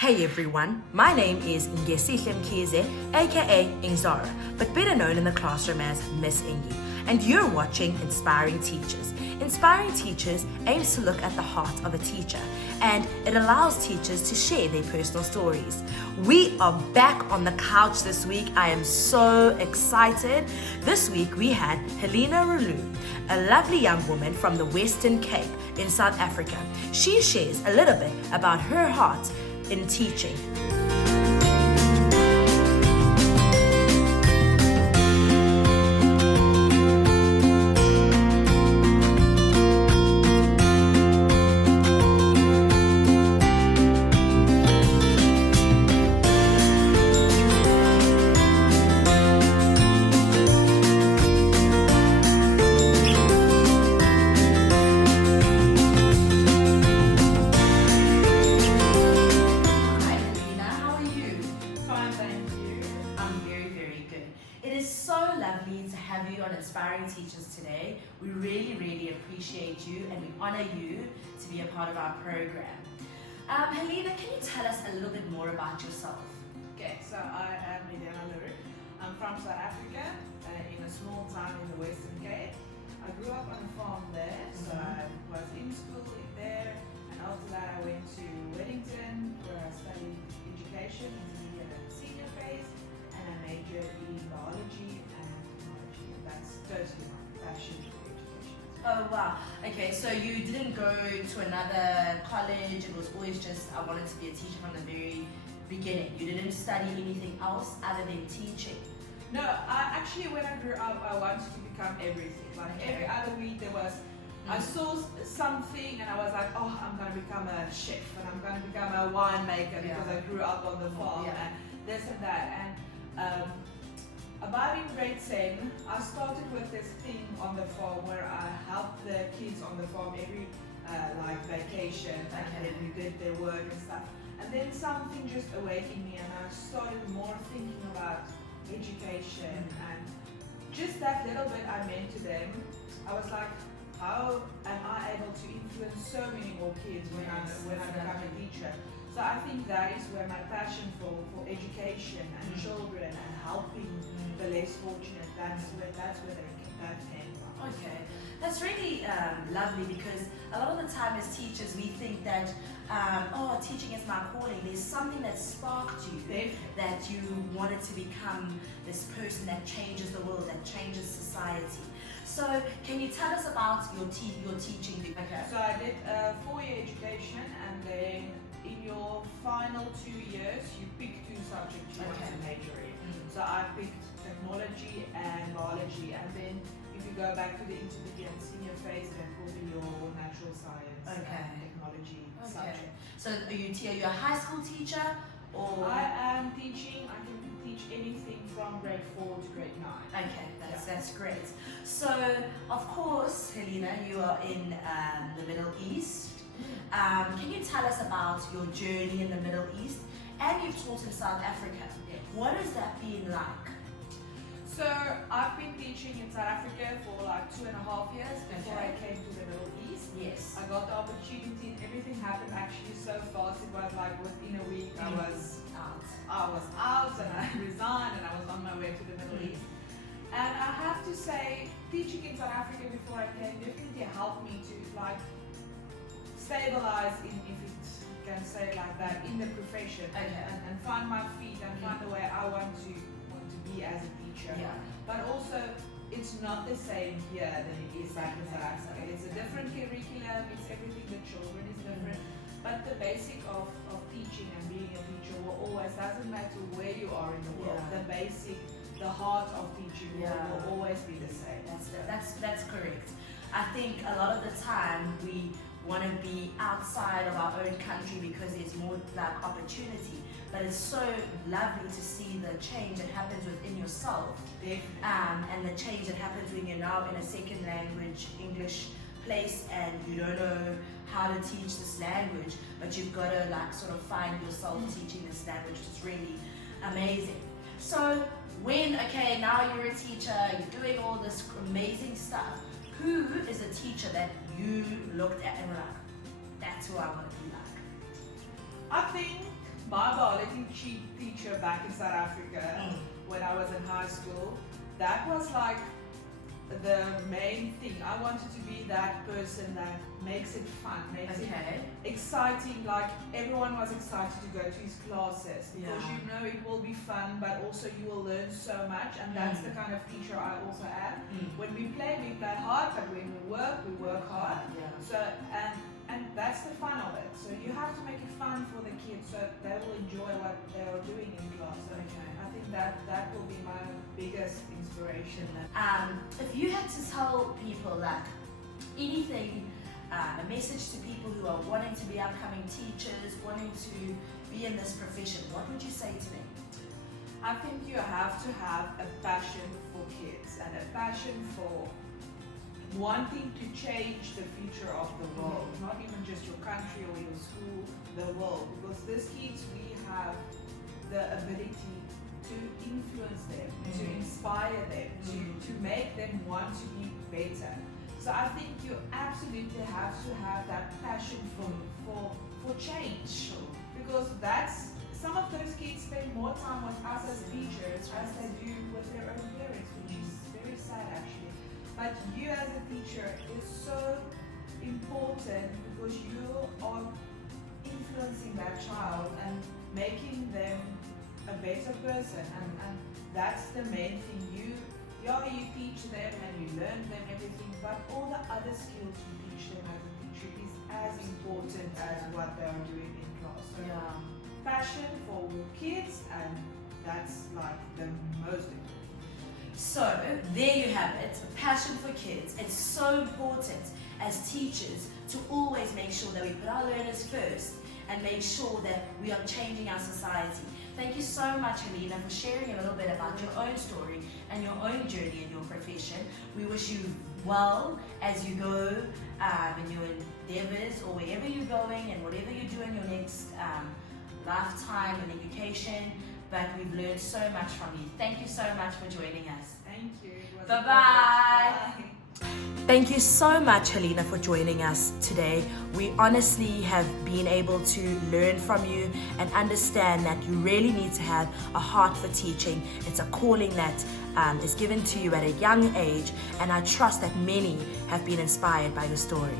Hey everyone, my name is Ngesihle Mkhize, aka Ingzara, but better known in the classroom as Miss Ingi, and you're watching Inspiring Teachers. Inspiring Teachers aims to look at the heart of a teacher, and it allows teachers to share their personal stories. We are back on the couch this week. I am so excited. This week we had Helena Le Roux, a lovely young woman from the Western Cape in South Africa. She shares a little bit about her heart in teaching. Inspiring Teachers today. We really appreciate you and we honor you to be a part of our program. Helena, can you tell us a little bit more about yourself? Okay, so I am Helena Le Roux. I'm from South Africa, in a small town in the Western Cape. I grew up on a farm there, so I was in school there, and after that I went to Wellington where I studied education, intermediate and senior phase, and I majored in biology and that's totally my passion for education. Oh wow, okay, so you didn't go to another college, it was always just, I wanted to be a teacher from the very beginning. You didn't study anything else other than teaching? No, actually when I grew up I wanted to become everything. Like every other week there was, I saw something and I was like, oh, I'm going to become a chef and I'm going to become a winemaker because I grew up on the farm and this and that. And about in grade 7, I started with this thing on the farm where I helped the kids on the farm every like vacation and then we did their work and stuff. And then something just awakened me and I started more thinking about education and just that little bit I meant to them. I was like, how am I able to influence so many more kids when I become a teacher? So I think that is where my passion for education and children and helping the less fortunate, that's where that came from. Okay, that's really lovely because a lot of the time as teachers we think that teaching is my calling. There's something that sparked you, that you wanted to become this person that changes the world, that changes society. So can you tell us about your teaching? Okay. So I did a 4-year education and then in your final 2 years you pick 2 subjects you want to major in. So I picked technology and biology, and then if you go back to the intermediate and senior phase then will be your natural science and technology subject. So are you a high school teacher or? I am teaching, I can teach anything from grade 4 to grade 9. Okay, that's great. So of course, Helena, you are in the Middle East. Can you tell us about your journey in the Middle East? And you've taught in South Africa. Yes. What has that been like? So I've been teaching in South Africa for like 2.5 years before I came to the Middle East. Yes. I got the opportunity and everything happened actually so fast. It was like within a week I was out and I resigned and I was on my way to the Middle East. And I have to say, teaching in South Africa before I came definitely helped me to like stabilize, if you can say it like that, in the profession and find my feet and find the way I want to be as a teacher. Yeah. But also it's not the same here than it is back in South Africa. It's a different curriculum, it's everything, the children is different. But the basic of teaching and being a teacher will always, doesn't matter where you are in the world, the basic, the heart of teaching will always be the same. That's correct. I think a lot of the time we want to be outside of our own country because there's more like opportunity, but it's so lovely to see the change that happens within yourself. And the change that happens when you're now in a second language English place and you don't know how to teach this language, but you've got to like sort of find yourself teaching this language, which is really amazing. So when, now you're a teacher, you're doing all this amazing stuff, who is a teacher that you looked at and were like, that's who I want to be like? I think my biology teacher back in South Africa, when I was in high school, that was like the main thing. I wanted to be that person that makes it fun, makes it exciting, like everyone was excited to go to his classes because you know it will be fun, but also you will learn so much, and that's the kind of teacher I also am. When we play hard, but when we work hard. So and that's the fun of it. So you have to make it fun for the kids so they will enjoy what they are doing in class. So I think that will be my biggest inspiration. If you had to tell people like anything, a message to people who are wanting to be upcoming teachers, wanting to be in this profession, what would you say to them? I think you have to have a passion for kids and a passion for wanting to change the future of the world, not even just your country or your school, the world. Because these kids, we have the ability to influence them, to inspire them, to make them want to be better. So I think you absolutely have to have that passion for change. Because that's, some of those kids spend more time with us as teachers as they do with their own parents, which is very sad actually. But you as a teacher is so important because you are influencing that child and making them a better person, and that's the main thing. You teach them and you learn them everything, but all the other skills you teach them as a teacher is as important as what they are doing in class. So passion for your kids, and that's like the most important. So there you have it, passion for kids. It's so important as teachers to always make sure that we put our learners first and make sure that we are changing our society. Thank you so much, Helena, for sharing a little bit about your own story and your own journey in your profession. We wish you well as you go in your endeavors or wherever you're going and whatever you do in your next lifetime in education. But we've learned so much from you. Thank you so much for joining us. Thank you. Bye-bye. Thank you so much, Helena, for joining us today. We honestly have been able to learn from you and understand that you really need to have a heart for teaching. It's a calling that is given to you at a young age, and I trust that many have been inspired by your story.